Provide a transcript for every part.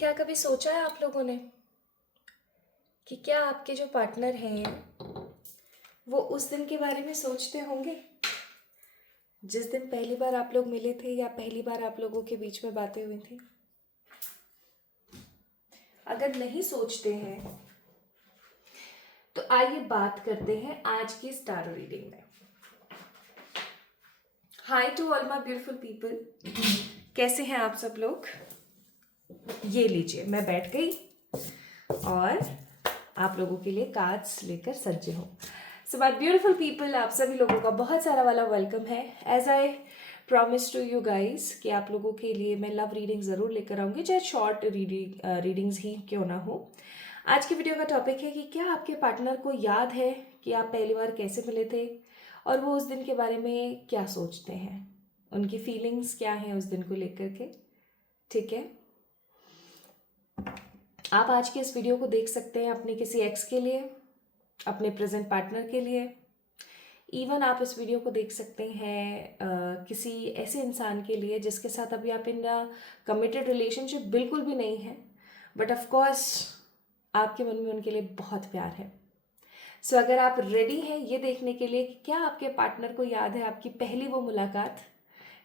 क्या कभी सोचा है आप लोगों ने कि क्या आपके जो पार्टनर हैं वो उस दिन के बारे में सोचते होंगे जिस दिन पहली बार आप लोग मिले थे या पहली बार आप लोगों के बीच में बातें हुई थी? अगर नहीं सोचते हैं तो आइए बात करते हैं आज की स्टार रीडिंग में। Hi to all my beautiful people, कैसे हैं आप सब लोग? ये लीजिए, मैं बैठ गई और आप लोगों के लिए कार्ड्स लेकर सज्जे हूँ। सो माय ब्यूटीफुल पीपल, आप सभी लोगों का बहुत सारा वाला वेलकम है। As I promise to you guys कि आप लोगों के लिए मैं लव रीडिंग ज़रूर लेकर आऊँगी, चाहे शॉर्ट रीडिंग्स ही क्यों ना हो। आज की वीडियो का टॉपिक है कि क्या आपके पार्टनर को याद है कि आप पहली बार कैसे मिले थे और वो उस दिन के बारे में क्या सोचते हैं, उनकी फीलिंग्स क्या हैं उस दिन को लेकर के। ठीक है, आप आज के इस वीडियो को देख सकते हैं अपने किसी एक्स के लिए, अपने प्रेजेंट पार्टनर के लिए। इवन आप इस वीडियो को देख सकते हैं किसी ऐसे इंसान के लिए जिसके साथ अभी आप इन कमिटेड रिलेशनशिप बिल्कुल भी नहीं है, बट ऑफ कोर्स आपके मन में उनके लिए बहुत प्यार है। सो अगर आप रेडी हैं ये देखने के लिए कि क्या आपके पार्टनर को याद है आपकी पहली वो मुलाकात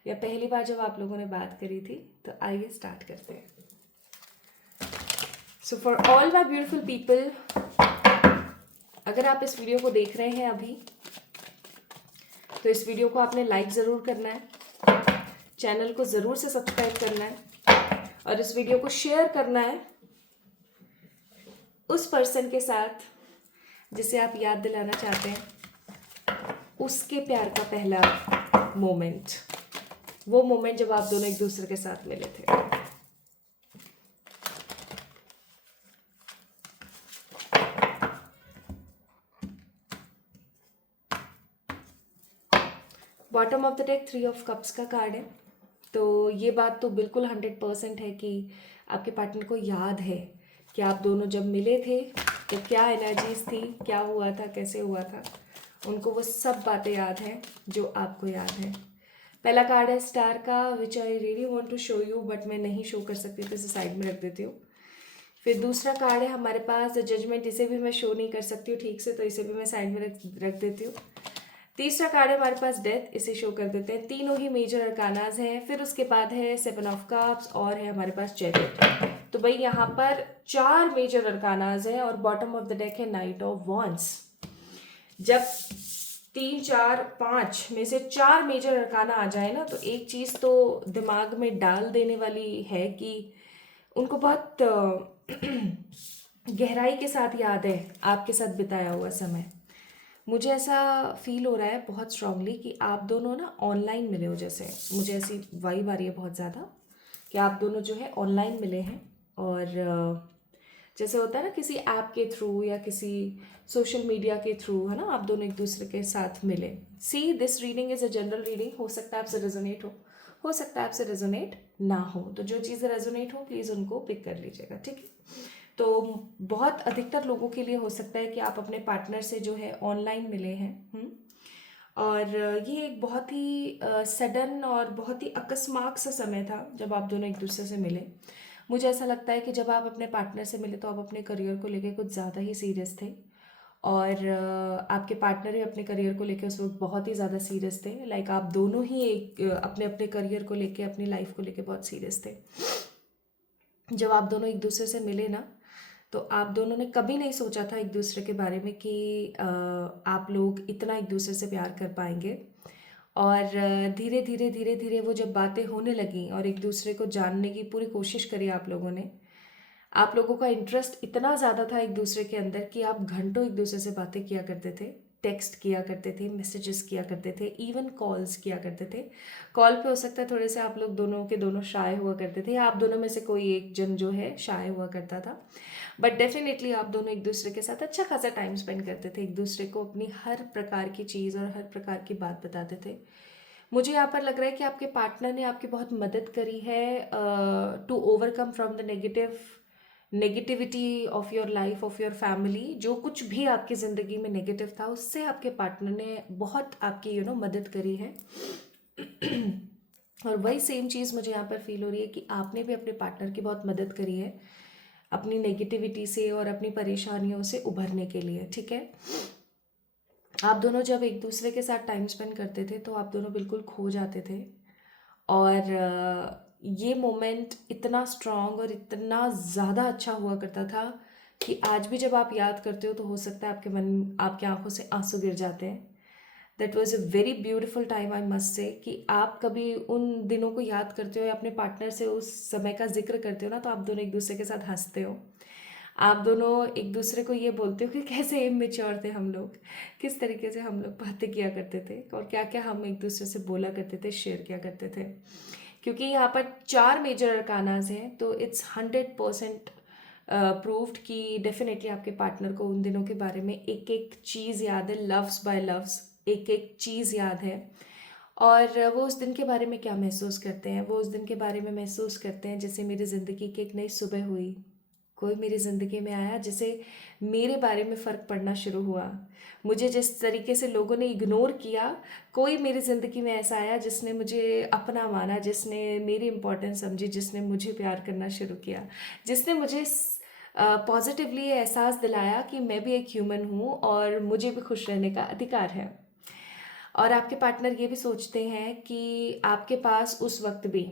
या पहली बार जब आप लोगों ने बात करी थी, तो आइए स्टार्ट करते हैं। So for all my beautiful people, अगर आप इस वीडियो को देख रहे हैं अभी तो इस वीडियो को आपने लाइक ज़रूर करना है, चैनल को ज़रूर से सब्सक्राइब करना है और इस वीडियो को शेयर करना है उस पर्सन के साथ जिसे आप याद दिलाना चाहते हैं उसके प्यार का पहला मोमेंट, वो मोमेंट जब आप दोनों एक दूसरे के साथ मिले थे। Bottom of the deck 3 of cups का कार्ड है, तो ये बात तो बिल्कुल 100% है कि आपके पार्टनर को याद है कि आप दोनों जब मिले थे तो क्या एनर्जीज थी, क्या हुआ था, कैसे हुआ था। उनको वो सब बातें याद हैं जो आपको याद है। पहला कार्ड है स्टार का, which I really want to show you, but मैं नहीं शो कर सकती तो इसे साइड में रख देती हूँ। फिर दूसरा कार्ड है हमारे पास द जजमेंट, इसे भी मैं शो नहीं कर सकती हूँ ठीक से, तो इसे भी मैं साइड में रख देती हूँ। तीसरा कार्ड है हमारे पास डेथ, इसे शो कर देते हैं। तीनों ही मेजर अरकानाज हैं। फिर उसके बाद है 7 ऑफ कप्स और है हमारे पास चैरियट। तो भाई यहाँ पर 4 मेजर अरकानाज हैं और बॉटम ऑफ द डेक है नाइट ऑफ वॉन्ड्स। जब 3, 4, 5 में से 4 मेजर अरकाना आ जाए ना, तो एक चीज़ तो दिमाग में डाल देने वाली है कि उनको बहुत गहराई के साथ याद है आपके साथ बिताया हुआ समय। मुझे ऐसा फील हो रहा है बहुत स्ट्रांगली कि आप दोनों ना ऑनलाइन मिले हो, जैसे मुझे ऐसी वाइब आ रही है बहुत ज़्यादा कि आप दोनों जो है ऑनलाइन मिले हैं। और जैसे होता है ना किसी ऐप के थ्रू या किसी सोशल मीडिया के थ्रू, है ना, आप दोनों एक दूसरे के साथ मिले। See this reading is a general reading, हो सकता है आपसे रेजोनेट हो सकता है आपसे रेजोनेट ना हो। तो जो चीज़ें रेजोनेट हो प्लीज़ उनको पिक कर लीजिएगा, ठीक है। तो बहुत अधिकतर लोगों के लिए हो सकता है कि आप अपने पार्टनर से जो है ऑनलाइन मिले हैं। और ये एक बहुत ही सडन और बहुत ही अकस्मात सा समय था जब आप दोनों एक दूसरे से मिले। मुझे ऐसा लगता है कि जब आप अपने पार्टनर से मिले तो आप अपने करियर को लेकर कुछ ज़्यादा ही सीरियस थे और आपके पार्टनर भी अपने करियर को लेकर उस वक्त बहुत ही ज़्यादा सीरियस थे। लाइक आप दोनों ही एक अपने अपने करियर को लेकर, अपनी लाइफ को लेकर बहुत सीरियस थे। जब आप दोनों एक दूसरे से मिले ना, तो आप दोनों ने कभी नहीं सोचा था एक दूसरे के बारे में कि आप लोग इतना एक दूसरे से प्यार कर पाएंगे। और धीरे धीरे धीरे धीरे वो जब बातें होने लगी और एक दूसरे को जानने की पूरी कोशिश करी आप लोगों ने, आप लोगों का इंटरेस्ट इतना ज़्यादा था एक दूसरे के अंदर कि आप घंटों एक दूसरे से बातें किया करते थे, टेक्स्ट किया करते थे, मैसेजेस किया करते थे, इवन कॉल्स किया करते थे। कॉल पे हो सकता है थोड़े से आप लोग दोनों के दोनों शाय हुआ करते थे, आप दोनों में से कोई एक जन जो है शाय हुआ करता था, बट डेफिनेटली आप दोनों एक दूसरे के साथ अच्छा खासा टाइम स्पेंड करते थे, एक दूसरे को अपनी हर प्रकार की चीज़ और हर प्रकार की बात बताते थे। मुझे यहाँ पर लग रहा है कि आपके पार्टनर ने आपकी बहुत मदद करी है to overcome from the negativity of your life, of your family. जो कुछ भी आपकी ज़िंदगी में नेगेटिव था उससे आपके पार्टनर ने बहुत आपकी मदद करी है। और वही सेम चीज़ मुझे यहाँ पर फील हो रही है कि आपने भी अपने पार्टनर की बहुत मदद करी है अपनी नेगेटिविटी से और अपनी परेशानियों से उभरने के लिए, ठीक है। आप दोनों जब एक दूसरे के साथ टाइम स्पेंड करते थे तो आप दोनों बिल्कुल खो जाते थे। और ये मोमेंट इतना स्ट्रॉन्ग और इतना ज़्यादा अच्छा हुआ करता था कि आज भी जब आप याद करते हो तो हो सकता है आपकी आंखों से आंसू गिर जाते हैं। That was a very beautiful time, I must say, कि आप कभी उन दिनों को याद करते हो या अपने पार्टनर से उस समय का जिक्र करते हो ना, तो आप दोनों एक दूसरे के साथ हंसते हो। आप दोनों एक दूसरे को ये बोलते हो कि कैसे इमेच्योर थे हम लोग, किस तरीके से हम लोग बातें किया करते थे और क्या क्या हम एक दूसरे से बोला करते थे, शेयर किया करते थे। क्योंकि यहाँ पर 4 मेजर अरकानाज हैं, तो इट्स 100% प्रूव्ड कि डेफिनेटली आपके पार्टनर को उन दिनों के बारे में एक एक चीज़ याद है, लफ्ज़ बाय लफ्ज़ एक एक चीज़ याद है। और वो उस दिन के बारे में क्या महसूस करते हैं, वो उस दिन के बारे में महसूस करते हैं जैसे मेरी ज़िंदगी की एक नई सुबह हुई, कोई मेरी ज़िंदगी में आया जिसे मेरे बारे में फ़र्क पड़ना शुरू हुआ। मुझे जिस तरीके से लोगों ने इग्नोर किया, कोई मेरी ज़िंदगी में ऐसा आया जिसने मुझे अपना माना, जिसने मेरी इम्पोर्टेंस समझी, जिसने मुझे प्यार करना शुरू किया, जिसने मुझे पॉजिटिवली ये एहसास दिलाया कि मैं भी एक ह्यूमन हूँ और मुझे भी खुश रहने का अधिकार है। और आपके पार्टनर ये भी सोचते हैं कि आपके पास उस वक्त भी,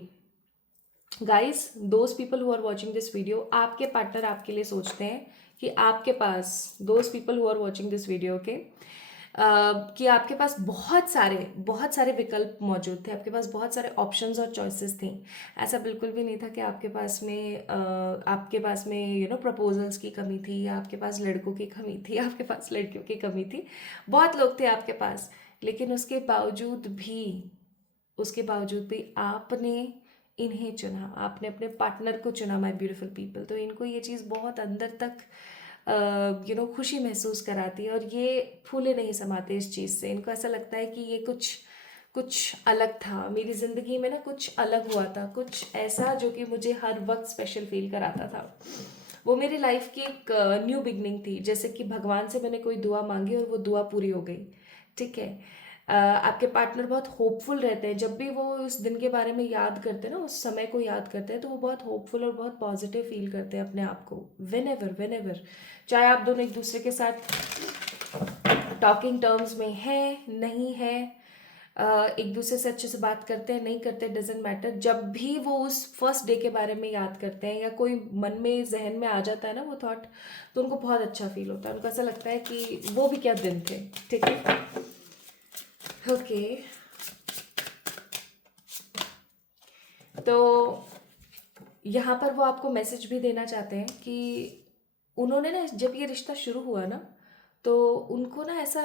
guys, those people who are watching this video, आपके पार्टनर आपके लिए सोचते हैं कि आपके पास, those people who are watching this video, okay, कि आपके पास बहुत सारे विकल्प मौजूद थे, आपके पास बहुत सारे ऑप्शंस और चॉइसेस थी। ऐसा बिल्कुल भी नहीं था कि आपके पास में प्रपोजल्स की कमी थी, या आपके पास लड़कों की कमी थी, आपके पास लड़कियों की कमी थी। बहुत लोग थे आपके पास, लेकिन उसके बावजूद भी आपने इन्हें चुना, आपने अपने पार्टनर को चुना, माय ब्यूटीफुल पीपल। तो इनको ये चीज़ बहुत अंदर तक खुशी महसूस कराती है और ये फूले नहीं समाते इस चीज़ से। इनको ऐसा लगता है कि ये कुछ कुछ अलग था मेरी ज़िंदगी में ना, कुछ अलग हुआ था, कुछ ऐसा जो कि मुझे हर वक्त स्पेशल फील कराता था। वो मेरी लाइफ की एक न्यू बिगनिंग थी, जैसे कि भगवान से मैंने कोई दुआ मांगी और वो दुआ पूरी हो गई, ठीक है। आपके पार्टनर बहुत होपफुल रहते हैं, जब भी वो उस दिन के बारे में याद करते हैं ना, उस समय को याद करते हैं, तो वो बहुत होपफुल और बहुत पॉजिटिव फील करते हैं अपने आप को। वेन एवर चाहे आप दोनों एक दूसरे के साथ टॉकिंग टर्म्स में है नहीं है, एक दूसरे से अच्छे से बात करते हैं नहीं करते, डजेंट मैटर, जब भी वो उस फर्स्ट डे के बारे में याद करते हैं या कोई मन में जहन में आ जाता है ना वो थॉट, तो उनको बहुत अच्छा फील होता है। उनको ऐसा लगता है कि वो भी क्या दिन थे, ठीक है। ओके, तो यहाँ पर वो आपको मैसेज भी देना चाहते हैं कि उन्होंने ना, जब ये रिश्ता शुरू हुआ ना, तो उनको ना ऐसा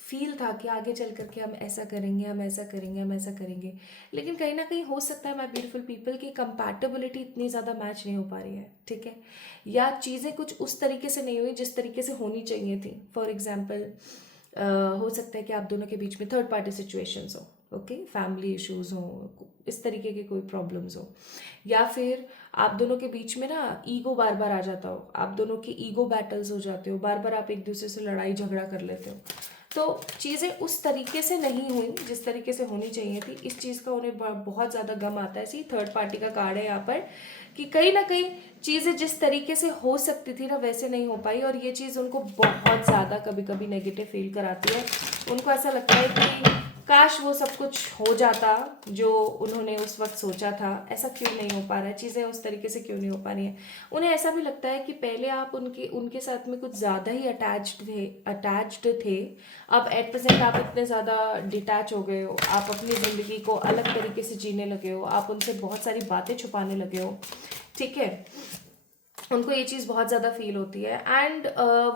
फील था कि आगे चल करके हम ऐसा करेंगे, हम ऐसा करेंगे, हम ऐसा करेंगे। लेकिन कहीं ना कहीं हो सकता है माय ब्यूटीफुल पीपल की कंपैटिबिलिटी इतनी ज़्यादा मैच नहीं हो पा रही है, ठीक है, या चीज़ें कुछ उस तरीके से नहीं हुई जिस तरीके से होनी चाहिए थी। फॉर एग्जाम्पल, हो सकता है कि आप दोनों के बीच में थर्ड पार्टी सिचुएशंस हो, ओके, फैमिली इश्यूज हो, इस तरीके के कोई प्रॉब्लम्स हो, या फिर आप दोनों के बीच में ना ईगो बार बार आ जाता हो, आप दोनों की ईगो बैटल्स हो जाते हो, बार बार आप एक दूसरे से लड़ाई झगड़ा कर लेते हो। तो चीज़ें उस तरीके से नहीं हुई जिस तरीके से होनी चाहिए थी। इस चीज़ का उन्हें बहुत ज़्यादा गम आता है। सी थर्ड पार्टी का कार्ड है यहाँ पर, कि कहीं ना कहीं चीज़ें जिस तरीके से हो सकती थी ना वैसे नहीं हो पाई, और ये चीज़ उनको बहुत ज़्यादा कभी कभी नेगेटिव फील कराती है। उनको ऐसा लगता है कि काश वो सब कुछ हो जाता जो उन्होंने उस वक्त सोचा था, ऐसा क्यों नहीं हो पा रहा है, चीज़ें उस तरीके से क्यों नहीं हो पा रही हैं। उन्हें ऐसा भी लगता है कि पहले आप उनके साथ में कुछ ज़्यादा ही अटैच्ड थे। अब एट प्रेजेंट आप इतने ज़्यादा डिटैच हो गए हो, आप अपनी ज़िंदगी को अलग तरीके से जीने लगे हो, आप उनसे बहुत सारी बातें छुपाने लगे हो, ठीक है। उनको ये चीज़ बहुत ज़्यादा फील होती है। एंड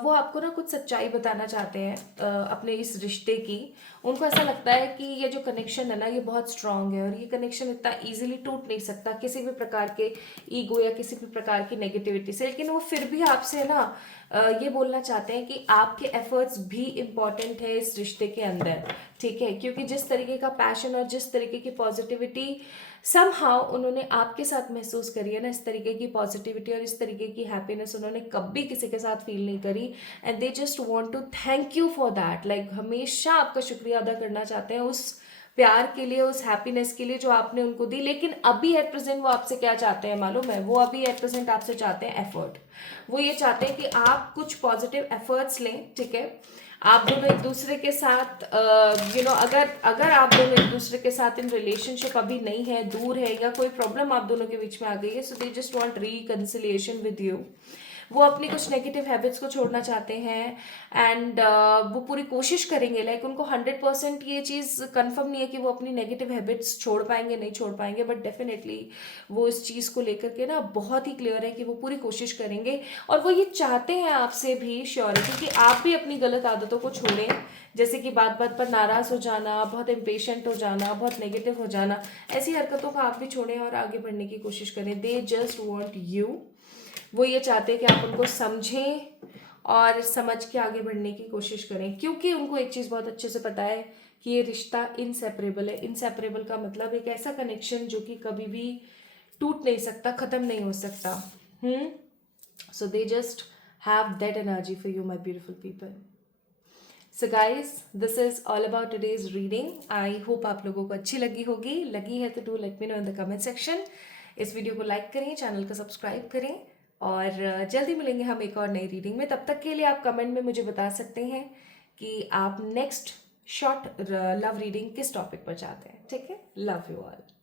वो आपको ना कुछ सच्चाई बताना चाहते हैं अपने इस रिश्ते की। उनको ऐसा लगता है कि ये जो कनेक्शन है ना, ये बहुत स्ट्रांग है और ये कनेक्शन इतना इजीली टूट नहीं सकता किसी भी प्रकार के ईगो या किसी भी प्रकार की नेगेटिविटी से। लेकिन वो फिर भी आपसे ना ये बोलना चाहते हैं कि आपके एफर्ट्स भी इम्पॉर्टेंट है इस रिश्ते के अंदर, ठीक है। क्योंकि जिस तरीके का पैशन और जिस तरीके की पॉजिटिविटी समहाउ उन्होंने आपके साथ महसूस करी है ना, इस तरीके की पॉजिटिविटी और इस तरीके की हैप्पीनेस उन्होंने कभी किसी के साथ फील नहीं करी। And they just want to thank you for that, like हमेशा आपका शुक्रिया अदा करना चाहते हैं उस प्यार के लिए, उस हैप्पीनेस के लिए जो आपने उनको दी। लेकिन अभी एट प्रेजेंट वो आपसे क्या चाहते हैं मालूम है? वो अभी एट प्रेजेंट आपसे चाहते हैं एफर्ट। वो ये चाहते हैं कि आप कुछ पॉजिटिव एफर्ट्स लें, ठीक है? आप दोनों एक दूसरे के साथ अगर अगर आप दोनों एक दूसरे के साथ इन रिलेशनशिप अभी नहीं है, दूर है, या कोई प्रॉब्लम आप दोनों के बीच में आ गई है, so they just want reconciliation with you. वो अपनी कुछ नेगेटिव हैबिट्स को छोड़ना चाहते हैं, एंड वो पूरी कोशिश करेंगे। लाइक उनको 100% ये चीज़ कंफर्म नहीं है कि वो अपनी नेगेटिव हैबिट्स छोड़ पाएंगे नहीं छोड़ पाएंगे, बट डेफिनेटली वो इस चीज़ को लेकर के ना बहुत ही क्लियर है कि वो पूरी कोशिश करेंगे। और वो ये चाहते हैं आपसे भी श्योरिटी कि आप भी अपनी गलत आदतों को छोड़ें, जैसे कि बात बात पर नाराज़ हो जाना, बहुत इम्पेशेंट हो जाना, बहुत नेगेटिव हो जाना। ऐसी हरकतों को आप भी छोड़ें और आगे बढ़ने की कोशिश करें। They just want you. वो ये चाहते हैं कि आप उनको समझें और समझ के आगे बढ़ने की कोशिश करें, क्योंकि उनको एक चीज़ बहुत अच्छे से पता है कि ये रिश्ता इनसेपरेबल है। इनसेपरेबल का मतलब एक ऐसा कनेक्शन जो कि कभी भी टूट नहीं सकता, ख़त्म नहीं हो सकता। So they just have that energy for you, my beautiful people. So guys, this is all about today's reading. I hope आप लोगों को अच्छी लगी होगी। लगी है तो do let me know in the comment section. इस वीडियो को लाइक करें, चैनल को सब्सक्राइब करें, और जल्दी मिलेंगे हम एक और नई रीडिंग में। तब तक के लिए आप कमेंट में मुझे बता सकते हैं कि आप नेक्स्ट शॉर्ट लव रीडिंग किस टॉपिक पर चाहते हैं। ठीक है, लव यू ऑल।